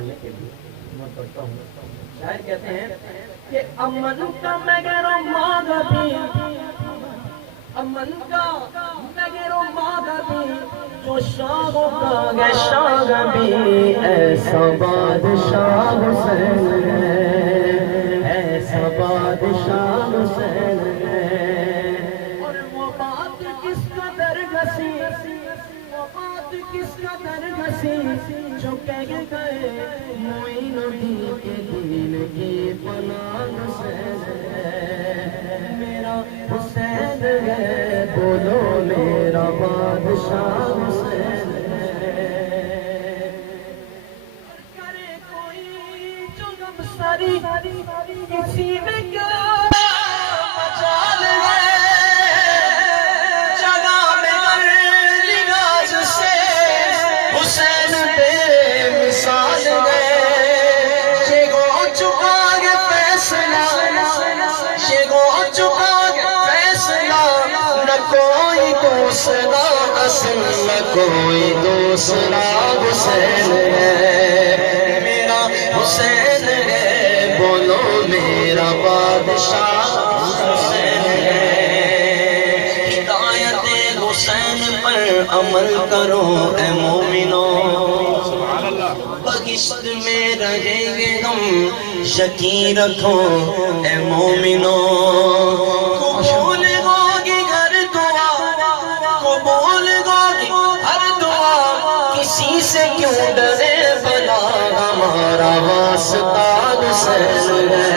پڑھنے کے لیے میں پڑھتا ہوں. شاعر کہتے ہیں کہ امن کا مگر مادی، امن کا مگر مادی، جو شاہ کا شاہ بھی ایسا بادشاہ حسین ہے، ایسا بادشاہ حسین ہے. اور وہ بات کس قدر گسی، وہ بات کس قدر گسی، جو کہہ گئے معین الدین کے دین کی پناہ حسین ہے، میرا حسین ہے، بولو میرا بادشاہ حسین ہے. کرے کوئی جو غم ساری کسی میں کیا مجال ہے، جگہ میں ہر لحاظ سے حسین بے مثال ہے. یہ ہو چکا ہے فیصلہ، یہ ہو چکا ہے فیصلہ، نہ کوئی دوسرا اصل، نہ کوئی دوسرا حسین ہے، میرا حسین ہے، بولو میرا بادشاہ حسین ہے. ہدایت حسین پر عمل کرو اے مومنو، بہشت میں رہیں گے ہم، یقین رکھو اے مومنو. قبول ہوگی ہر دعا، قبول ہوگی ہر دعا، کسی سے کیوں ڈرے بلا، ہمارا واسطہ حسین ہے.